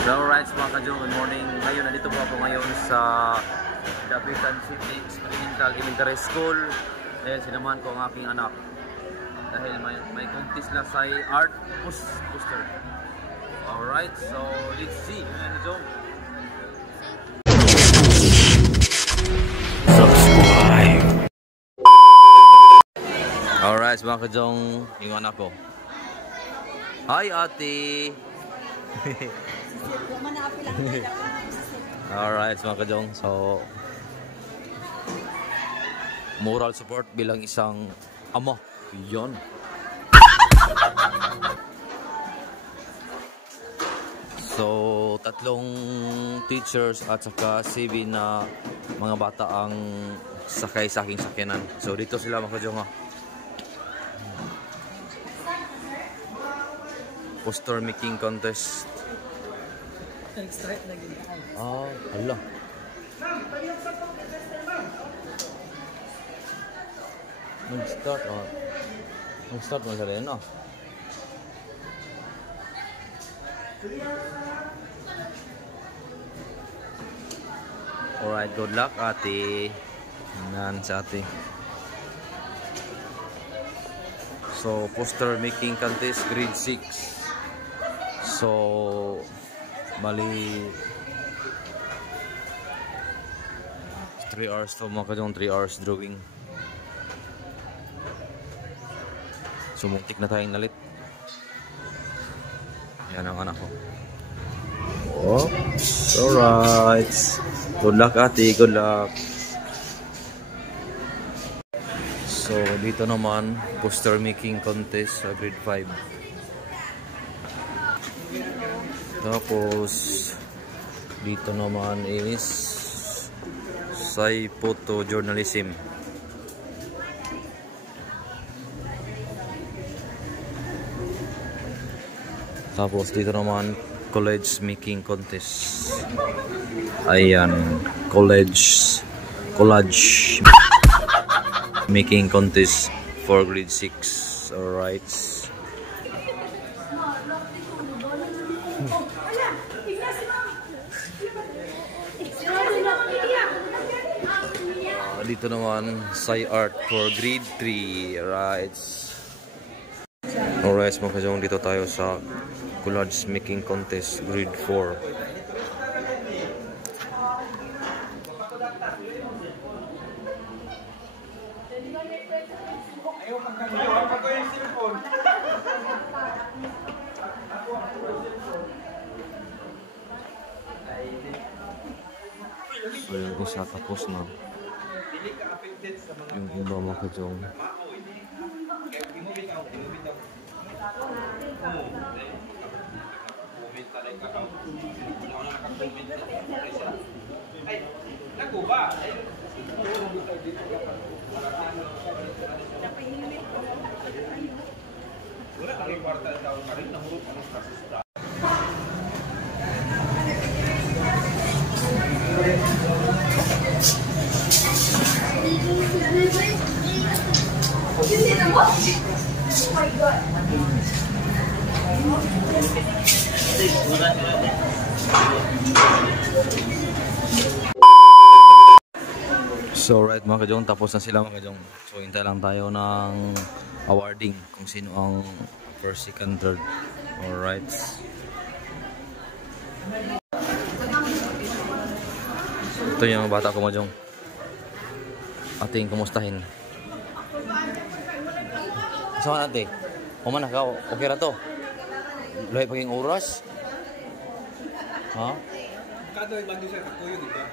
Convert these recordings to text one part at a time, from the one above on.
So right mga ka-Jong, good morning. Ngayon, nandito po ako ngayon sa Dapitan City Experimental Elementary School. Dahil sinamahan ko ang aking anak. Dahil may contest na sa art poster. Alright, so let's see. Mga ka-Jong. Subscribe. Alright mga ka-Jong, yung anak ko. Hi ate! Alright mga ka-Jong, so moral support bilang isang ama, yun. So tatlong teachers at saka CV na mga bata ang sakay sa aking sakyanan. So dito sila mga ka-Jong, ha. Poster making contest. Nag-start lagi. Hala. Nag-start, Nag-start mo sa rin, no? Alright, good luck, ate. Nan sa ate. So, poster making contest, grade 6. So, bali 3 hours to mga ka-Jong, 3 hours drawing. So, muntik na tayong nalit. Yan ang anak ko. Oh, alright. Good luck ate, good luck. So, dito naman, poster making contest sa grade 5. Tapos dito naman is photo journalism. Tapos dito naman college making contest. Ayan, college making contest for grade 6. Alright. Dito naman Sci Art for grade 3. Right. Alright mga ka-Jong, dito tayo sa collage making contest grade 4. So yung isa tapos na. Yung iba mga ka-Jong. So right mga ka-Jong, tapos na sila mga ka-Jong. So hintay lang tayo ng awarding kung sino ang first, second, third. Alright. Ito yung bata ko mga Jong. Ating kumustahin. Saan ate? Kumana ka, okay ra to? Lahi paging oras? Ha? Kadoy lagi siya kakuyo, di ba?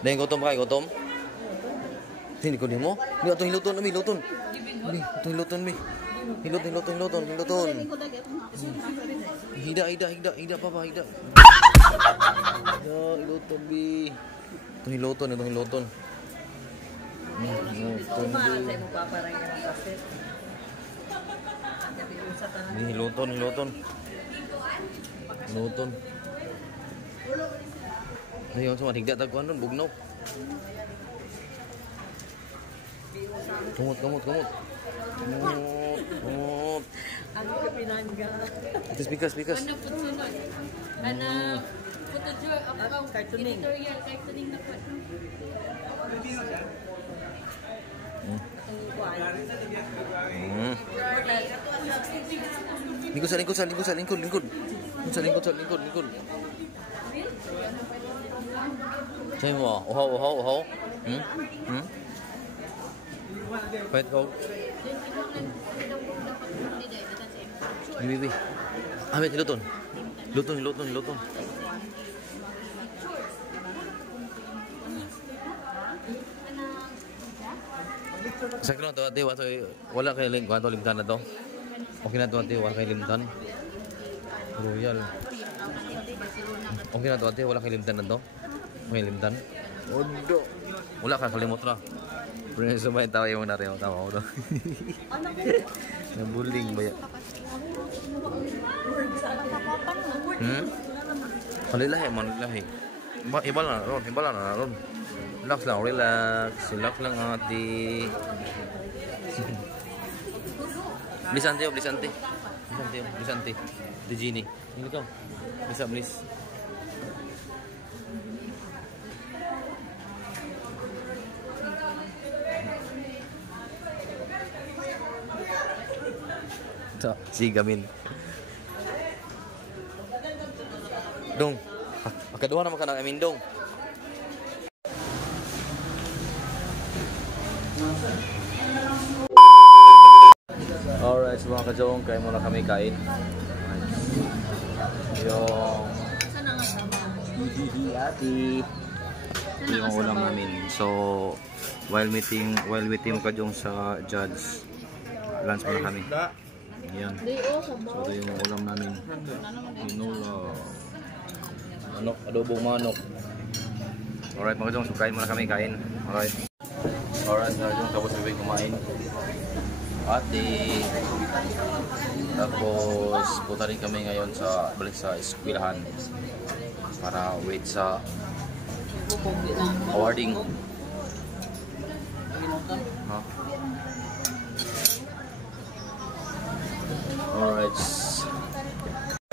Dahil gutom ka, gutom? Hindi ko din mo? Hindi ito hiluton, mi, hiluton. Ito hiluton, mi. Hiluton. Hida, papa, hida. Hiluton, mi. Ito hiluton. Hiluton. Ayun, sama higda tagkuhan doon, bugnaw. Kumot. mouth. Ang pinangga. Because. Ano po sunod? Ano, Cartooning. editorial, cartooning na po. Lingkod. Say mo, uhaw. Pwede ko. Bibi. Amit luton. Sakto na to ate, wala kay limtan na to. Okay na to ate, wala kay limtan. Royal. Okay na to ate, wala kay limtan na to. Okay limtan. Odo. Wala ka kalimot ra. Pero sumay tawa yung na rin tawa ko. Nabuling ba ya? Kalilahi man lahi. Iba lang na ron. Relax lang ate. Blisante. Di Gini. Ini kau. Bisa blis. Si Gamin. Dong. Kedua nama kana Amin dong. Alright, mga kajong, kain muna kami kain. Yung yung ulam namin. So while waiting kajong sa judge, lunch muna kami. Ayan. So ito yung ulam namin. Tinola. Manok, adobong manok. Alright mga kajong, so kain muna kami kain. Alright mga kajong, tapos kami kumain. Ate. Tapos punta rin kami ngayon balik sa eskwelahan para wait sa awarding. Alright.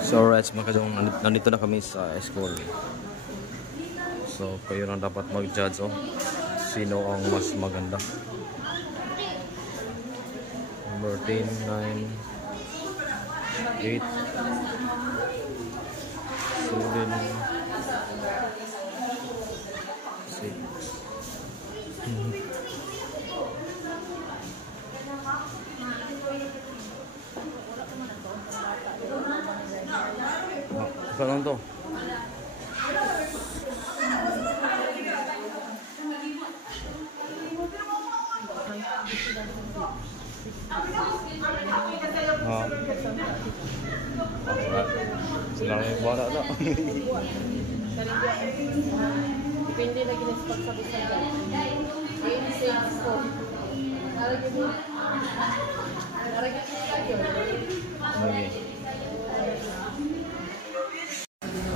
So mga kajong, nandito na kami sa school. So kayo na dapat mag-judge sino ang mas maganda. Number 10, 9, 8, 7, 6. Saan to? Sila may buwan na. Depende lagi na spot sa bisa dyan. 86 ko. Naragyan mo Okay.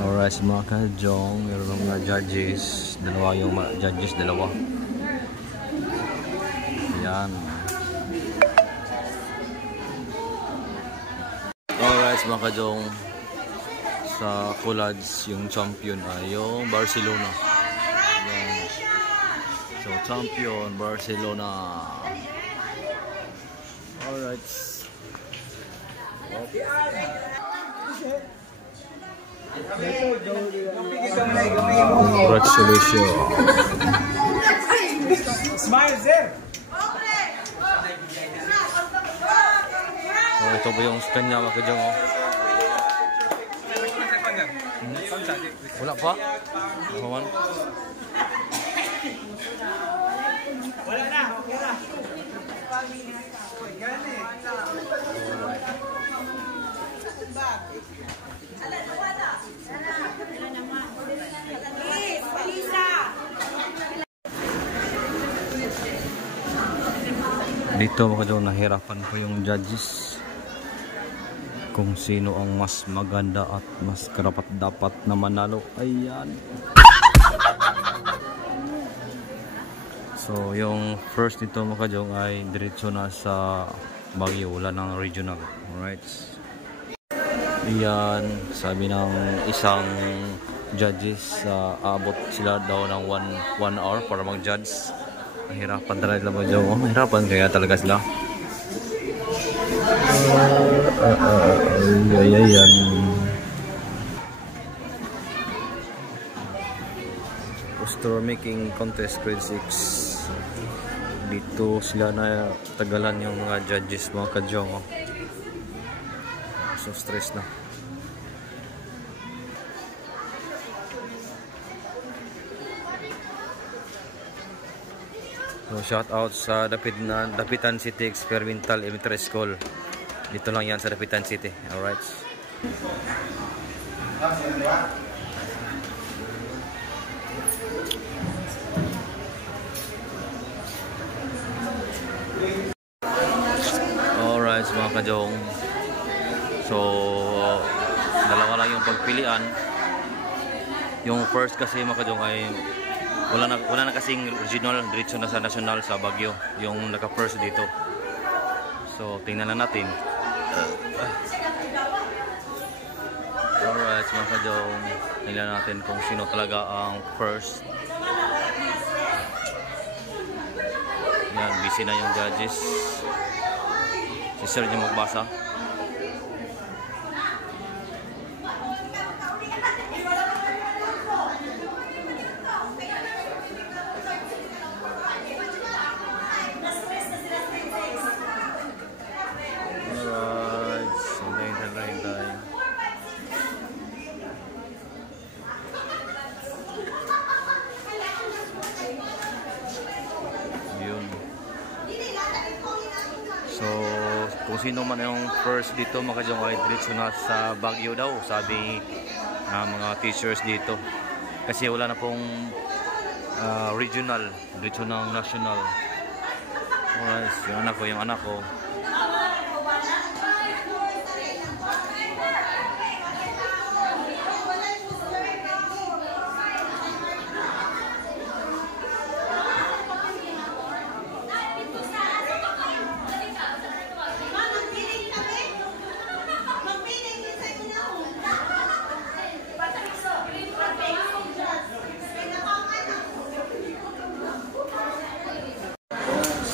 Alright, mga kajong, meron mga judges. Dalawa. Ayan. Alright, mga kajong, sa college yung champion ay yung Barcelona. Ayan. So champion Barcelona. Alright. Congratulations. Smile, sir. Oh, ito po yung kanya mga kajong. Wala pa? Nakawan? Wala na, okay na. Dito mga kajong, nahirapan ko yung judges kung sino ang mas maganda at mas karapat-dapat na manalo. Ayan. So yung first nito mga kajong ay diretso na sa Baguio, wala ng regional. Alright. Yan, sabi ng isang judges, abot sila daw ng 1 hour para mag-judge. Mahirapan talaga ba dyan? Oh, mahirapan kaya talaga sila. Yan. Poster making contest grade 6. Dito sila na tagalan yung mga judges, mga kadyong. Oh. So stress na. So shout out sa Dapitan City Experimental Elementary School. Dito lang yan sa Dapitan City. Alright. Alright mga kadyong. So, dalawa lang yung pagpilian. Yung first kasi mga kadyong ay wala na kasing regional, diretso na sa national sa Baguio. Yung naka-first dito. So, tingnan na natin. Alright mga kadyong, tingnan natin kung sino talaga ang first. Yan, busy na yung judges. Si Sir yung magbasa. So, kung sino man yung first dito, makajong ay diretso na sa Baguio daw, sabi ng mga teachers dito. Kasi wala na pong regional, diretso ng national. Alright, yung anak ko.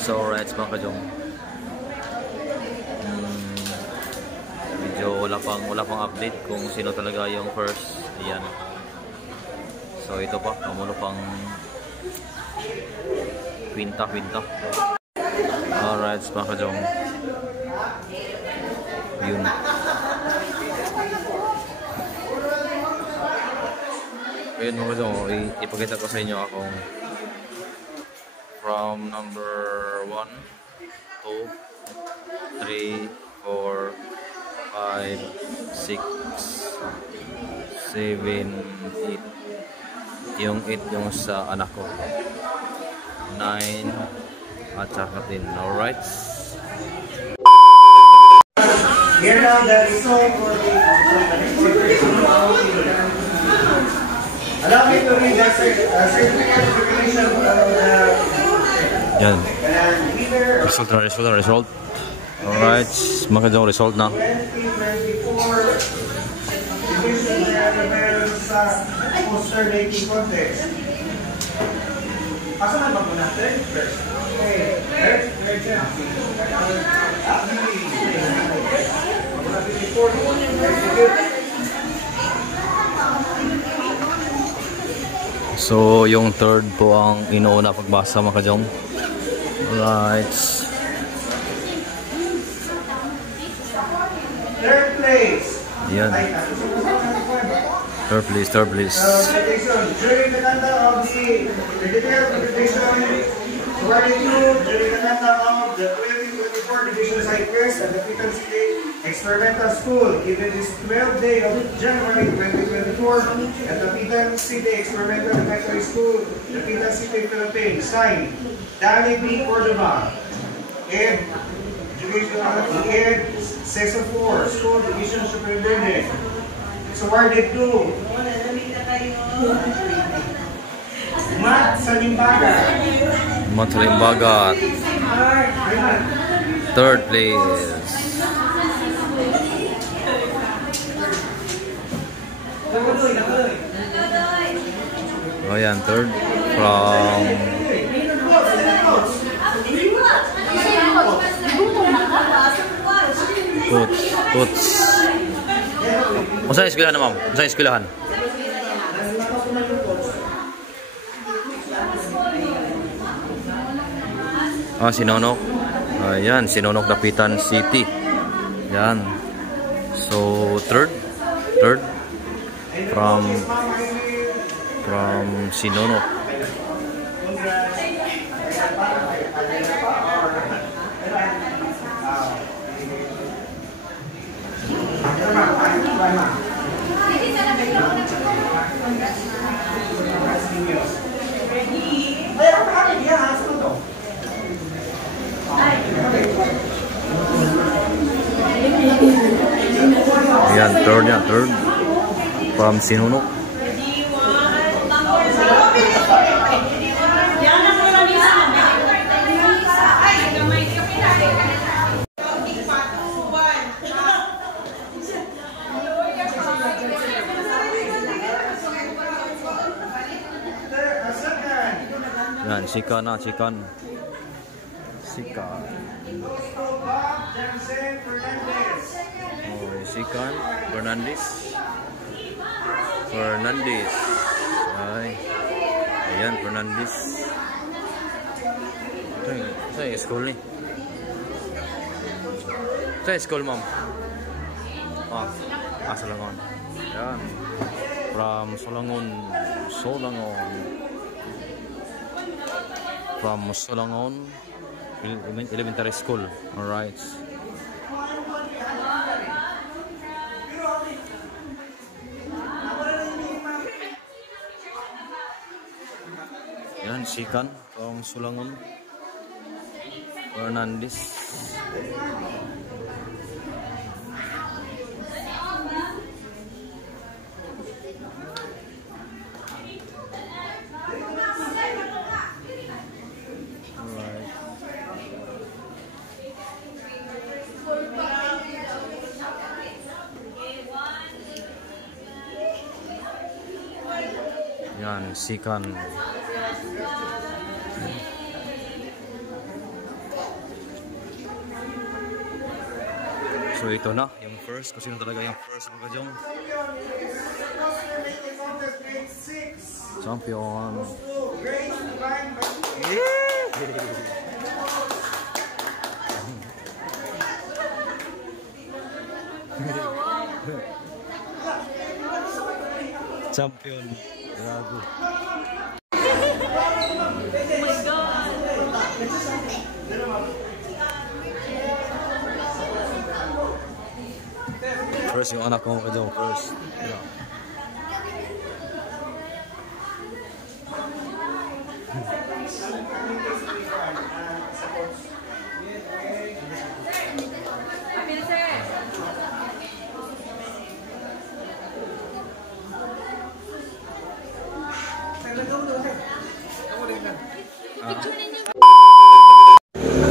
So, right mga kadyong, medyo wala pang update kung sino talaga yung first. Ayan. So ito pa, kamulo pang kwinta. Alright mga kadyong, yun. Ayun mga kadyong, ipakita ko sa inyo akong from number 1, 2, 3, 4, 5, 6, 7, 8. Yung 8 yung sa anak ko. 9 at saka 10. Alright. Here now the result for the allow me to read the certificate of recognition of the Yan. Result. Alright. Magandang result na. 2024 division meron sa poster making contest. Asa na ba muna? First. Okay. Third siya. So, yung third po ang inuuna pagbasa mga kadyong. Alright. Third place. Yan. Third place. During the conduct of the detailed presentation, awarded during the conduct of the 2024 Division Site Quest at the Dapitan City Experimental School, given this 12th day of January 2024 at the Dapitan City Experimental Elementary School, Dapitan City, Philippines. Signed, Danny B. Cordova, Ed, Section 4, School Division Superintendent. It's awarded to Matt Salimbagat. Third place. Ayan, third from Toots. Masa eskwelahan na, ma'am? Masa eskwelahan? Sinonok. Ayan, Sinonok Dapitan City. Yan. So, third from Sinonok. Ayan, third from Sinonok. Yan, Sika. Sikan Fernandez. Ayan, Fernandez. Ito yung school ni. Ito yung school, ma'am. Solangon. Ayan. From Solangon. From Solangon Elementary School. Alright. Yan, Sikan from Solangon Fernandez. Yan, Sikan. So ito na, yung first. Kung sino talaga yung first mga kajong champion. Champion. Grabe. First yung anak ko kadyo first. Yeah.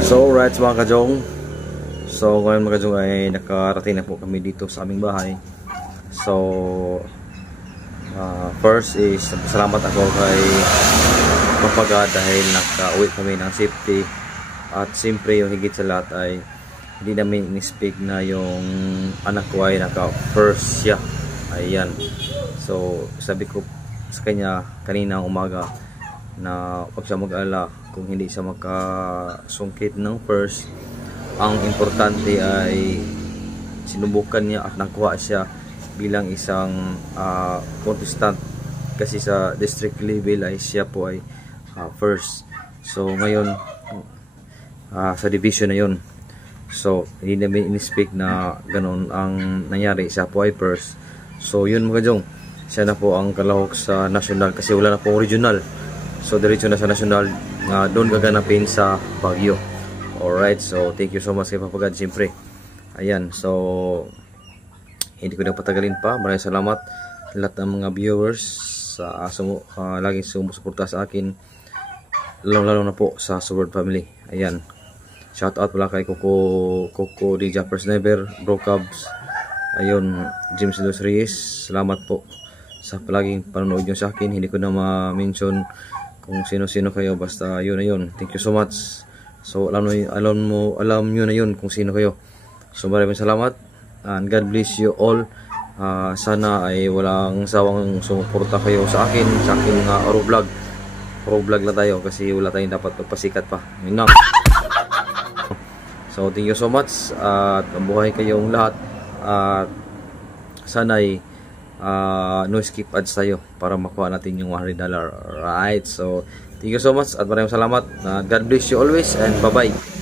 So right mga kajong, so ngayon mga kajong ay nakarating na po kami dito sa aming bahay. So first is salamat ako kay Papaga dahil nakauwi kami ng safety. At siyempre yung higit sa lahat ay hindi namin in-speak na yung anak ko ay naka-first siya. Ayan. So sabi ko sa kanya kanina umaga na huwag siya mag-alala kung hindi siya makasungkit ng first. Ang importante ay sinubukan niya at nakuha siya bilang isang contestant, kasi sa district level ay siya po ay first. So ngayon sa division na yun, so hindi namin in-speak na ganun ang nangyari, siya po ay first. So yun mga kajong, siya na po ang kalahok sa national kasi wala na pong regional. So diretso na sa national, doon gaganapin sa Baguio. Alright, so thank you so much kay Papagad siyempre. Ayan, so hindi ko na patagalin pa. Maraming salamat lahat ng mga viewers sa laging sumusuporta sa akin, lalo na po sa Sword Family. Ayan, shout out pala kay Coco DJ First Never, Bro Cubs, ayun, James Dos Reyes, salamat po sa palaging panonood nyo sa akin. Hindi ko na ma-mention kung sino-sino kayo, basta yun na yun. Thank you so much. So alam nyo na yun kung sino kayo. So maraming salamat and God bless you all. Sana ay walang sawang sumuporta kayo sa akin, sa aking Oro vlog na tayo kasi wala tayong dapat magpasikat pa. Yun lang. So thank you so much at mabuhay kayong lahat at sana ay no skip ads tayo para makuha natin yung $100. Right, so thank you so much at maraming salamat. God bless you always and bye bye.